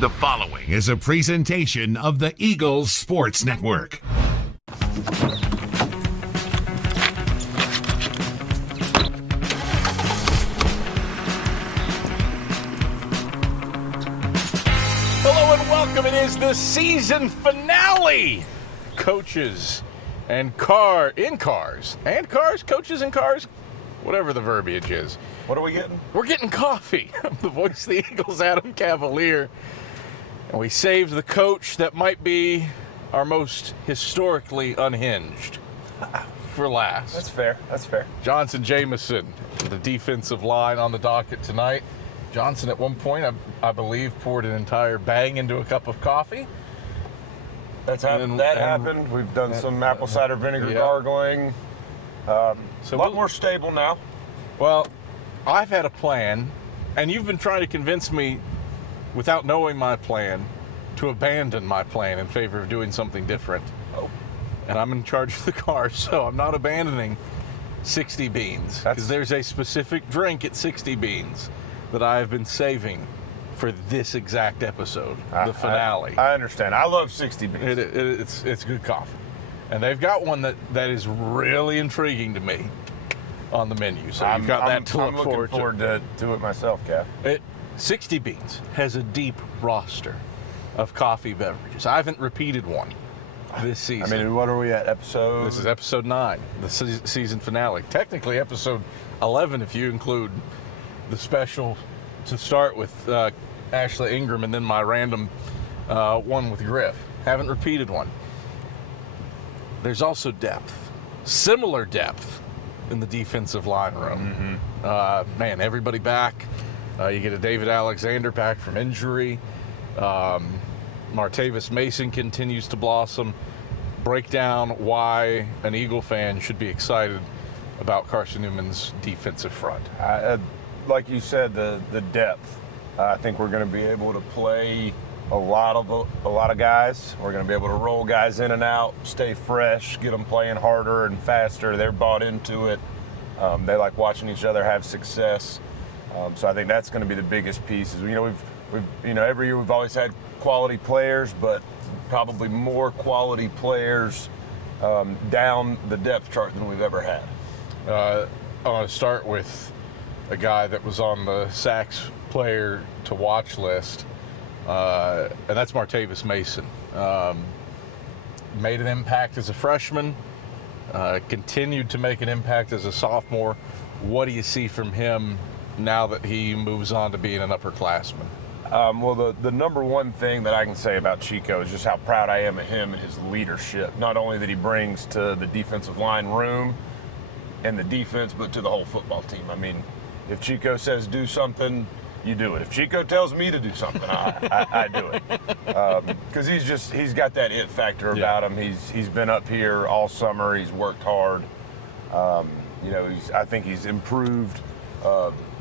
The following is a presentation of the Eagles Sports Network. Hello and welcome. It is the season finale. Coaches and coaches and cars, whatever the verbiage is. What are we getting? We're getting coffee. I'm the voice of the Eagles, Adam Cavalier. And we saved the coach that might be our most historically unhinged for last. That's fair. That's fair. Jamison, the defensive line on the docket tonight. Johnson at one point, I believe, poured an entire bang into a cup of coffee. That's happened. That happened. We've done some apple cider vinegar gargling. So a lot more stable now. Well, I've had a plan, and you've been trying to convince me, without knowing my plan, to abandon my plan in favor of doing something different. Oh. And I'm in charge of the car, so I'm not abandoning 60 beans. Because there's a specific drink at 60 beans that I have been saving for this exact episode, the finale. I understand. I love 60 beans. It's good coffee. And they've got one that is really intriguing to me on the menu. So you've got that to look forward to. I'm looking forward to it myself, Cav. 60 Beans has a deep roster of coffee beverages. I haven't repeated one this season. I mean, what are we at? This is episode 9, the season finale. Technically episode 11 if you include the special to start with Ashley Ingram and then my random one with Griff. Haven't repeated one. There's also depth, similar depth in the defensive line room. Mm-hmm. Everybody back. You get a David Alexander back from injury. Martavis Mason continues to blossom. Break down why an Eagle fan should be excited about Carson-Newman's defensive front. Like you said, the depth. I think we're going to be able to play a lot of guys. We're going to be able to roll guys in and out, stay fresh, get them playing harder and faster. They're bought into it. They like watching each other have success. So I think that's going to be the biggest piece. Is, we've every year we've always had quality players, but probably more quality players down the depth chart than we've ever had. I want to start with a guy that was on the Sacks player to watch list. And that's Martavis Mason. Made an impact as a freshman, continued to make an impact as a sophomore. What do you see from him now that he moves on to being an upperclassman? Well, the number one thing that I can say about Chico is just how proud I am of him and his leadership. Not only that he brings to the defensive line room and the defense, but to the whole football team. I mean, if Chico says do something, you do it. If Chico tells me to do something, I do it. Because he's got that it factor about him. He's been up here all summer. He's worked hard. I think he's improved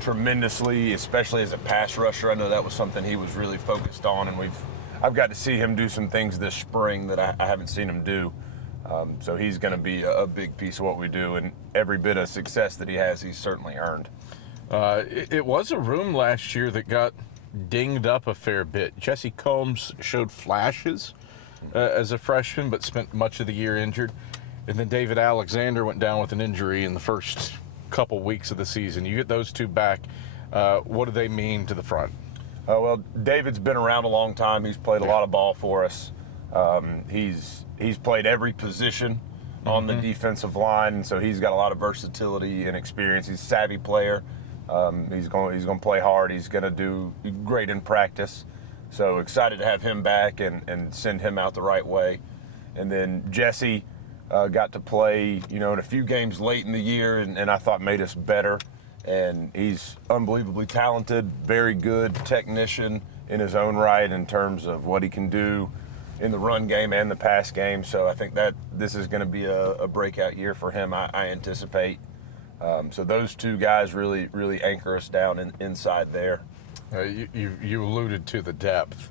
tremendously, especially as a pass rusher. I know that was something he was really focused on, and I've got to see him do some things this spring that I haven't seen him do. So he's going to be a big piece of what we do, and every bit of success that he has, he's certainly earned. It was a room last year that got dinged up a fair bit. Jesse Combs showed flashes as a freshman, but spent much of the year injured. And then David Alexander went down with an injury in the first couple weeks of the season. You get those two back. What do they mean to the front? Well, David's been around a long time. He's played a lot of ball for us. He's played every position on the defensive line, and so he's got a lot of versatility and experience. He's a savvy player. He's going to play hard. He's going to do great in practice. So excited to have him back and send him out the right way. And then Jesse got to play, in a few games late in the year, and I thought made us better. And he's unbelievably talented, very good technician in his own right in terms of what he can do in the run game and the pass game. So I think that this is going to be a breakout year for him, I anticipate. So those two guys really, really anchor us down inside there. You alluded to the depth.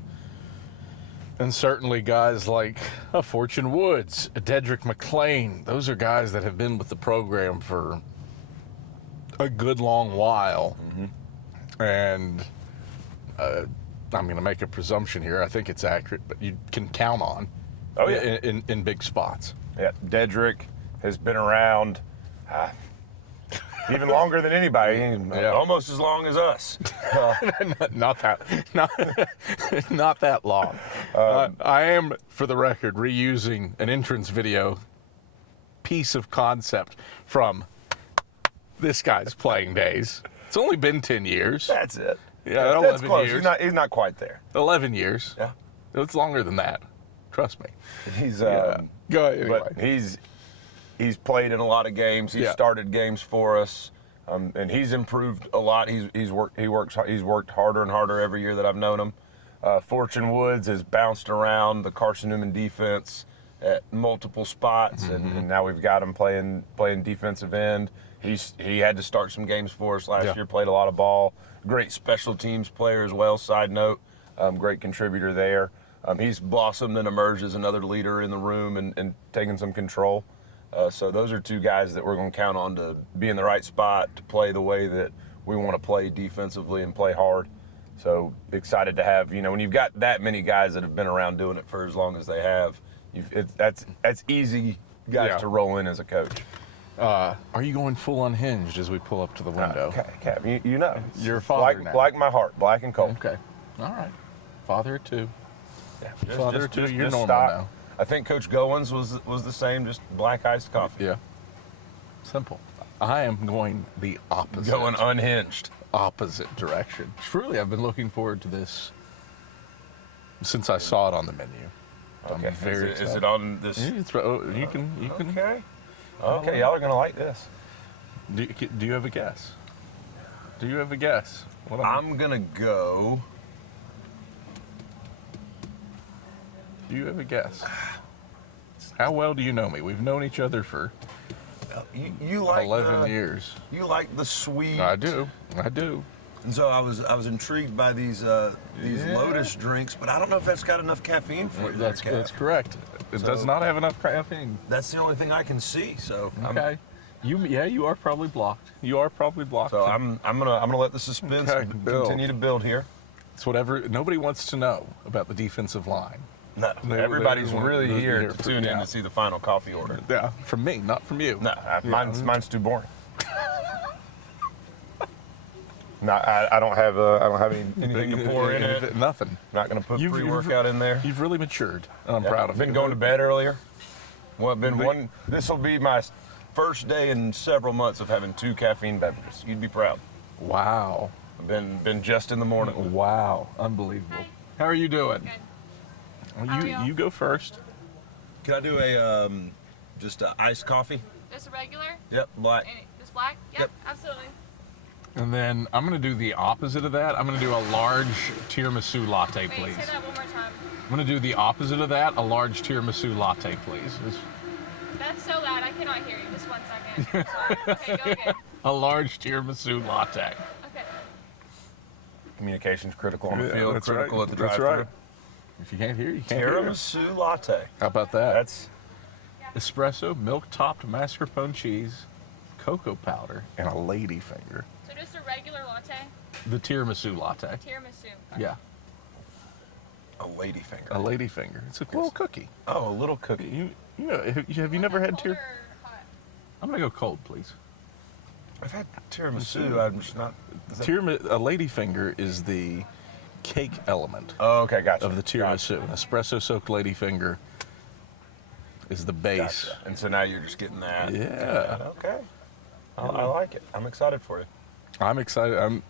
And certainly guys like Fortune Woods, Dedrick McClain, those are guys that have been with the program for a good long while. Mm-hmm. And I'm going to make a presumption here. I think it's accurate, but you can count on. Oh, yeah. In big spots. Yeah, Dedrick has been around even longer than anybody, almost as long as us. not that long. I am, for the record, reusing an entrance video piece of concept from this guy's playing days. It's only been 10 years. That's it. Yeah, that's 11 close. years. He's not quite there. 11 years. Yeah. It's longer than that. Trust me. He's Go ahead, anyway. But he's played in a lot of games. He's started games for us, and he's improved a lot. He's worked harder and harder every year that I've known him. Fortune Woods has bounced around the Carson-Newman defense at multiple spots, and now we've got him playing defensive end. He had to start some games for us last year. Played a lot of ball. Great special teams player as well. Side note, great contributor there. He's blossomed and emerged as another leader in the room and taking some control. So those are two guys that we're going to count on to be in the right spot, to play the way that we want to play defensively and play hard. So excited to have, when you've got that many guys that have been around doing it for as long as they have, that's easy guys to roll in as a coach. Are you going full unhinged as we pull up to the window? Cap, you know. You're a father now. Like my heart, black and cold. Okay. All right. Father of two. Yeah, Father of two, you're just normal stop. now. I think Coach Goins was the same, just black iced coffee. Yeah. Simple. I am going the opposite. Going unhinged. Opposite direction. Truly, I've been looking forward to this since I saw it on the menu. Okay. I'm very Is it on this? Yeah, you can. Okay. Okay, y'all are gonna like this. Do you have a guess? Do you have a guess? I'm gonna go. Do you have a guess? How well do you know me? We've known each other for You like 11 years. You like the sweet. I do. And so I was intrigued by these Lotus drinks, but I don't know if that's got enough caffeine for you. That's correct. It does not have enough caffeine. That's the only thing I can see. So okay. You are probably blocked. So I'm gonna let the suspense continue to build here. It's whatever. Nobody wants to know about the defensive line. No, everybody's really here to tune in to see the final coffee order. Yeah, from me, not from you. No, mine's too boring. No, I don't have anything to pour in it. Nothing. Not gonna put pre-workout in there. You've really matured, and I'm proud of you. Been going to bed earlier. This will be my first day in several months of having 2 caffeine beverages. You'd be proud. Wow. I've been just in the morning. Wow, unbelievable. How are you doing? Good. Well, you go first. Can I do a just a iced coffee? Just a regular? Yep, black. Just black? Yep. Absolutely. And then I'm going to do the opposite of that. I'm going to do a large tiramisu latte, please. Wait, say that one more time. I'm going to do the opposite of that, a large tiramisu latte, please. That's so loud, I cannot hear you. Just 1 second. Sorry. Okay, go again. A large tiramisu latte. Okay. Communication's critical on the field, that's critical right. at the That's drive-thru. right. If you can't hear, you can't hear. Tiramisu latte. How about that? That's espresso, milk-topped mascarpone cheese, cocoa powder, and a ladyfinger. So just a regular latte? The tiramisu latte. Tiramisu. Yeah. a ladyfinger. A ladyfinger. It's a little cookie. Oh, a little cookie. Have you never had cold or hot? I'm gonna go cold, please. I've had tiramisu. I'm just not. A ladyfinger is the cake element Oh, okay, gotcha. of the tiramisu. Gotcha. An espresso-soaked ladyfinger is the base. Gotcha. And so now you're just getting that. Yeah. Okay. I like it. I'm excited for you. I'm excited. I'm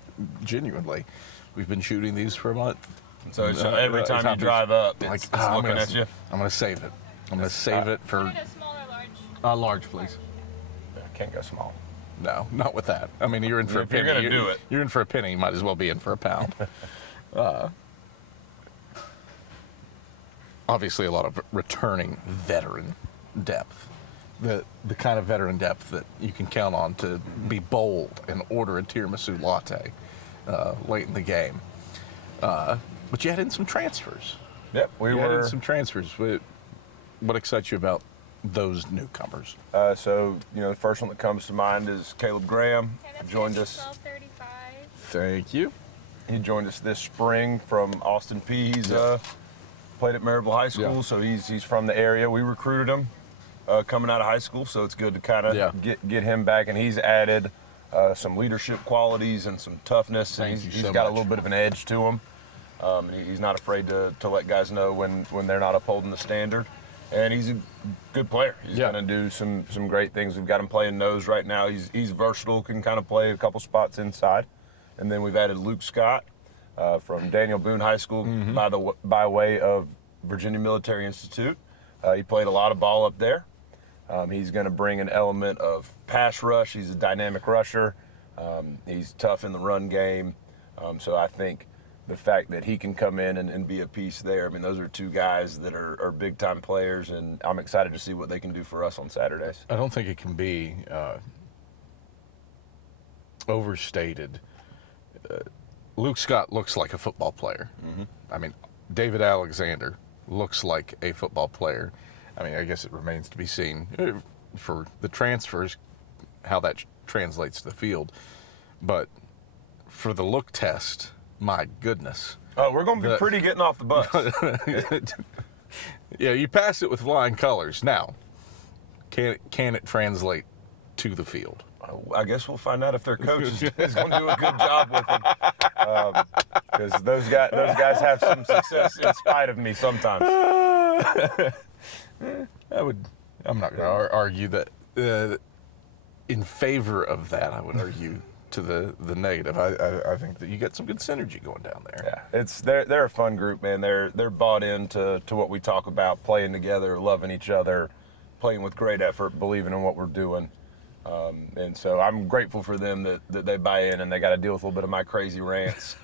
genuinely. We've been shooting these for a month. So every time you drive up, it's looking at you. I'm gonna save it. I'm gonna save it for Want it a small or large? large, please. I can't go small. No, not with that. I mean, you're in for a If you're penny. gonna do it. You're in for a penny. You might as well be in for a pound. Obviously, a lot of returning veteran depth. The kind of veteran depth that you can count on to be bold and order a tiramisu latte late in the game. But you had in some transfers. Yep, You had in some transfers. What excites you about those newcomers? So the first one that comes to mind is Caleb Graham. Okay, that's Joined us. 12:35. Thank you. He joined us this spring from Austin P. He's played at Maryville High School, so he's from the area. We recruited him coming out of high school, so it's good to kind of get him back. And he's added some leadership qualities and some toughness. And he's got a little bit of an edge to him. He's not afraid to let guys know when they're not upholding the standard. And he's a good player. He's going to do some great things. We've got him playing nose right now. He's versatile, can kind of play a couple spots inside. And then we've added Luke Scott from Daniel Boone High School by way of Virginia Military Institute. He played a lot of ball up there. He's going to bring an element of pass rush. He's a dynamic rusher. He's tough in the run game. So I think the fact that he can come in and be a piece there, I mean, those are two guys that are big-time players, and I'm excited to see what they can do for us on Saturdays. I don't think it can be overstated. Luke Scott looks like a football player. I mean, David Alexander looks like a football player. I mean, I guess it remains to be seen for the transfers, how that translates to the field. But for the look test, my goodness. Oh, we're going to be pretty getting off the bus. Yeah, you pass it with flying colors. Now, can it translate to the field? I guess we'll find out if their coach is going to do a good job with them. Because those guys have some success in spite of me sometimes. I'm not going to argue that in favor of that. I would argue to the negative. I think that you get some good synergy going down there. Yeah, they're a fun group, man. They're bought into what we talk about, playing together, loving each other, playing with great effort, believing in what we're doing. And so I'm grateful for them that they buy in, and they got to deal with a little bit of my crazy rants.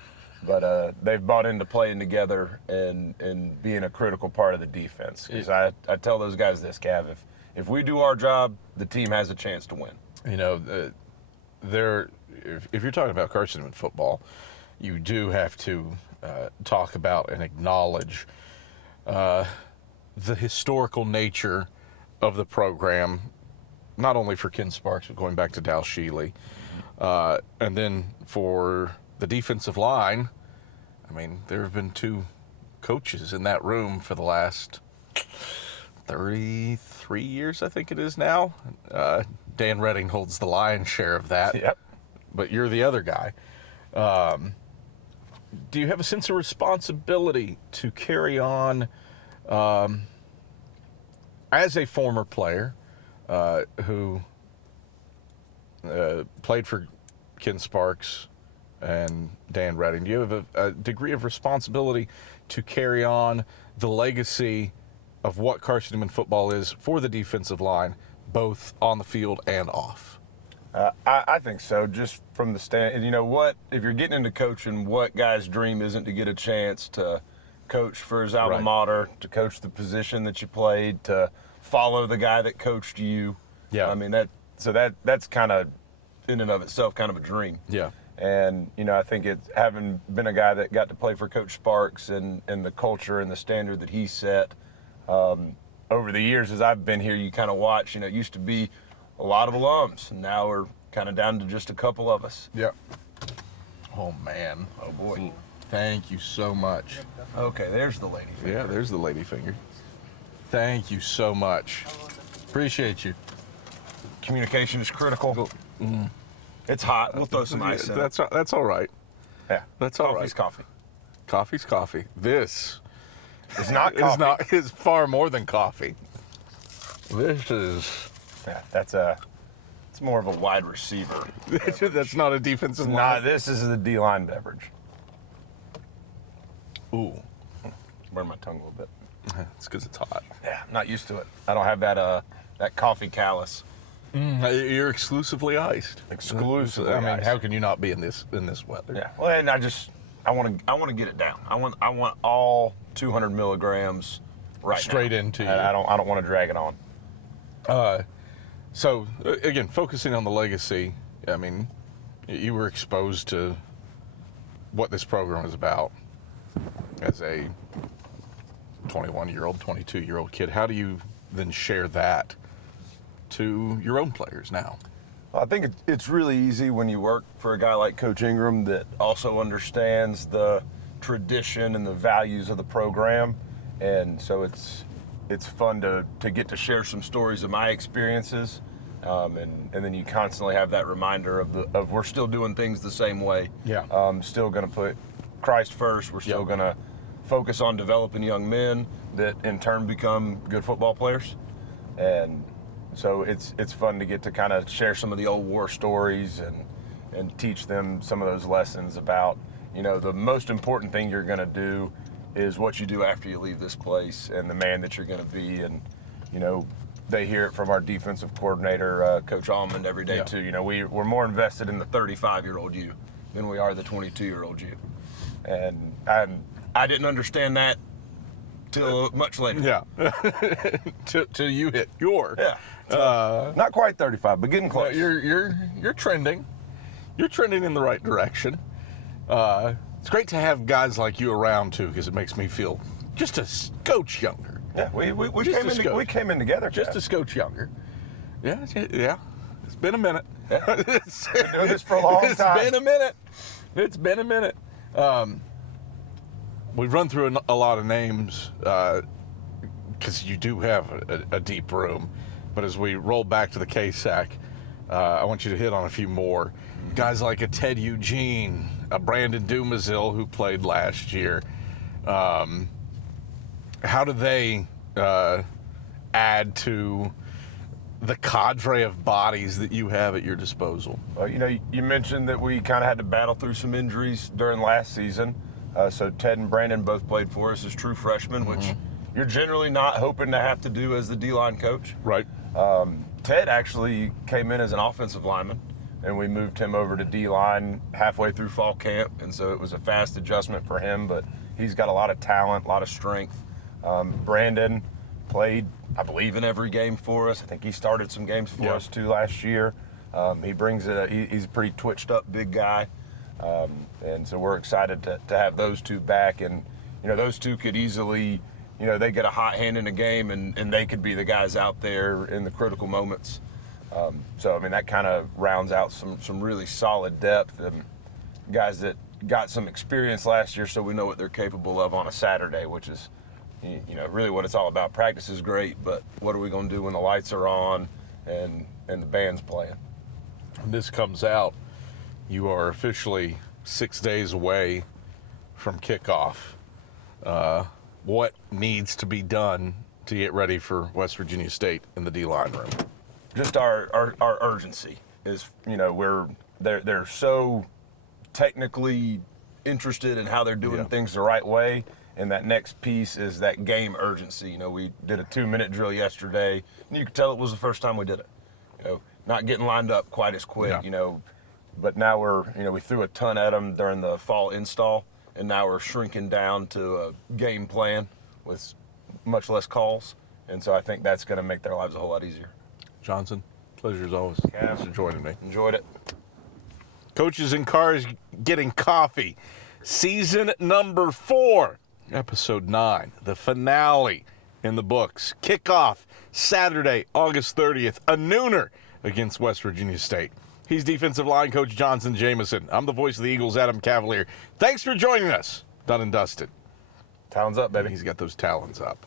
But they've bought into playing together and being a critical part of the defense. Because I tell those guys this, Cav, if we do our job, the team has a chance to win. You know, if you're talking about Carson-Newman football, you do have to talk about and acknowledge the historical nature of the program, not only for Ken Sparks, but going back to Dal Sheely. And then for the defensive line, I mean, there have been two coaches in that room for the last 33 years, I think it is now. Dan Redding holds the lion's share of that. Yep. But you're the other guy. Do you have a sense of responsibility to carry on as a former player who played for Ken Sparks and Dan Redding? Do you have a degree of responsibility to carry on the legacy of what Carson-Newman football is for the defensive line, both on the field and off? I think so, just from the stand. You know what, if you're getting into coaching, what guy's dream isn't to get a chance to coach for his alma mater, to coach the position that you played, to follow the guy that coached you. Yeah. I mean, that's kind of, in and of itself, kind of a dream. Yeah. And, you know, I think it's having been a guy that got to play for Coach Sparks and the culture and the standard that he set over the years as I've been here, you kind of watch, you know, it used to be a lot of alums, and now we're kind of down to just a couple of us. Yeah. Oh, man. Oh, boy. Thank you so much. Okay, there's the lady finger. Yeah, there's the lady finger. Thank you so much. Appreciate you. Communication is critical. It's hot. We'll throw some ice in. That's all right. Yeah. That's all right. Coffee's coffee. Coffee's coffee. This It's not coffee. is far more than coffee. This is... Yeah, it's more of a wide receiver. That's not a defensive line. Nah, this is a D-line beverage. Ooh. Burn my tongue a little bit. It's because it's hot. Yeah, I'm not used to it. I don't have that coffee callus. You're exclusively iced. Exclusively I mean, iced. how can you not be in this weather? Yeah. Well, and I want to get it down. I want all 200 milligrams right Straight now. into you. I don't want to drag it on. So, again, focusing on the legacy, I mean, you were exposed to what this program is about as a 21-year-old, 22-year-old kid. How do you then share that to your own players now? I think it's really easy when you work for a guy like Coach Ingram that also understands the tradition and the values of the program, and so it's fun to get to share some stories of my experiences, and then you constantly have that reminder of we're still doing things the same way. Yeah. Still going to put Christ first. We're still going to focus on developing young men that in turn become good football players, and so it's fun to get to kind of share some of the old war stories and teach them some of those lessons about, the most important thing you're going to do is what you do after you leave this place and the man that you're going to be. And, they hear it from our defensive coordinator, Coach Almond, every day too. We're more invested in the 35-year-old you than we are the 22-year-old you. And I didn't understand that till much later. Yeah. till you hit your. Yeah. Not quite 35, but getting close. You're trending. You're trending in the right direction. It's great to have guys like you around too, because it makes me feel just a scotch younger. Yeah, we came in together. Just a scotch younger. Yeah. It's been a minute. Yeah. Been doing this for a long time. It's been a minute. We've run through a lot of names because you do have a deep room. But as we roll back to the KSAC, I want you to hit on a few more. Guys like a Ted Eugene, a Brandon Dumazil who played last year. How do they add to the cadre of bodies that you have at your disposal? Well, you mentioned that we kind of had to battle through some injuries during last season. So Ted and Brandon both played for us as true freshmen, which you're generally not hoping to have to do as the D-line coach. Right. Ted actually came in as an offensive lineman, and we moved him over to D-line halfway through fall camp, and so it was a fast adjustment for him, but he's got a lot of talent, a lot of strength. Brandon played, I believe, in every game for us. I think he started some games for us too last year. He brings it. He's a pretty twitched up big guy, and so we're excited to have those two back. And those two could easily, they get a hot hand in a game, and they could be the guys out there in the critical moments. So that kind of rounds out some really solid depth and guys that got some experience last year, so we know what they're capable of on a Saturday, which is really what it's all about. Practice is great, but what are we going to do when the lights are on and the band's playing? When this comes out, you are officially 6 days away from kickoff. What needs to be done to get ready for West Virginia State in the D-line room? Just our urgency is, they're so technically interested in how they're doing things the right way. And that next piece is that game urgency. We did a 2-minute drill yesterday, and you could tell it was the first time we did it. Not getting lined up quite as quick, but now we threw a ton at them during the fall install, and now we're shrinking down to a game plan with much less calls. And so I think that's going to make their lives a whole lot easier. Johnson, pleasure as always. Thanks for joining me. Enjoyed it. Coaches in Cars Getting Coffee, season number 4. Episode 9, the finale in the books. Kickoff Saturday, August 30th, a nooner against West Virginia State. He's defensive line coach Johnson Jamison. I'm the voice of the Eagles, Adam Cavalier. Thanks for joining us. Done and dusted. Talons up, baby. He's got those talons up.